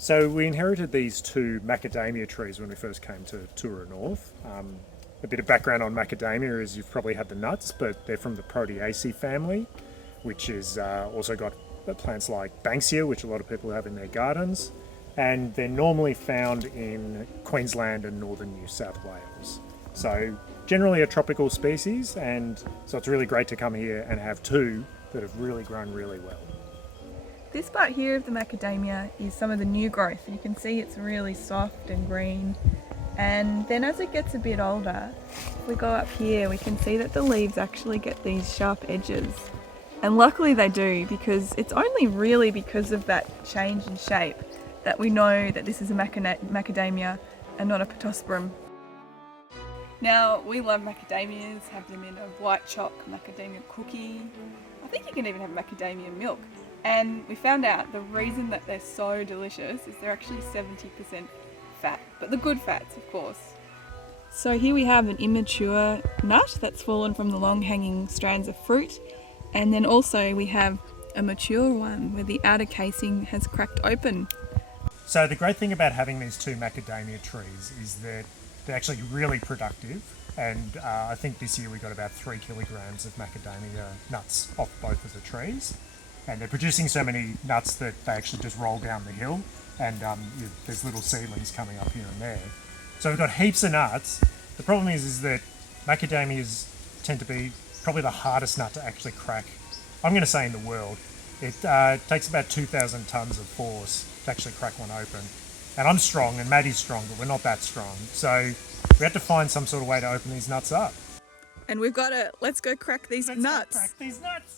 So we inherited these two macadamia trees when we first came to Toora North. A bit of background on macadamia is you've probably had the nuts, but they're from the Proteaceae family, which is also got plants like Banksia, which a lot of people have in their gardens, and they're normally found in Queensland and northern New South Wales. So generally a tropical species, and so it's really great to come here and have two that have really grown really well. This part here of the macadamia is some of the new growth. You can see it's really soft and green. And then as it gets a bit older, if we go up here, we can see that the leaves actually get these sharp edges. And luckily they do, because it's only really because of that change in shape that we know that this is a macadamia and not a pittosporum. Now, we love macadamias, have them in a white choc macadamia cookie. I think you can even have macadamia milk. And we found out the reason that they're so delicious is they're actually 70% fat, but the good fats, of course. So here we have an immature nut that's fallen from the long hanging strands of fruit, and then also we have a mature one where the outer casing has cracked open. So the great thing about having these two macadamia trees is that they're actually really productive, and I think this year we got about 3 kilograms of macadamia nuts off both of the trees. And they're producing so many nuts that they actually just roll down the hill, and there's little seedlings coming up here and there. So we've got heaps of nuts. The problem is that macadamias tend to be probably the hardest nut to actually crack, I'm going to say, in the world. It takes about 2,000 tons of force to actually crack one open. And I'm strong, and Maddie's strong, but we're not that strong. So we had to find some sort of way to open these nuts up. And we've got to, let's go crack these nuts. Let's go crack these nuts!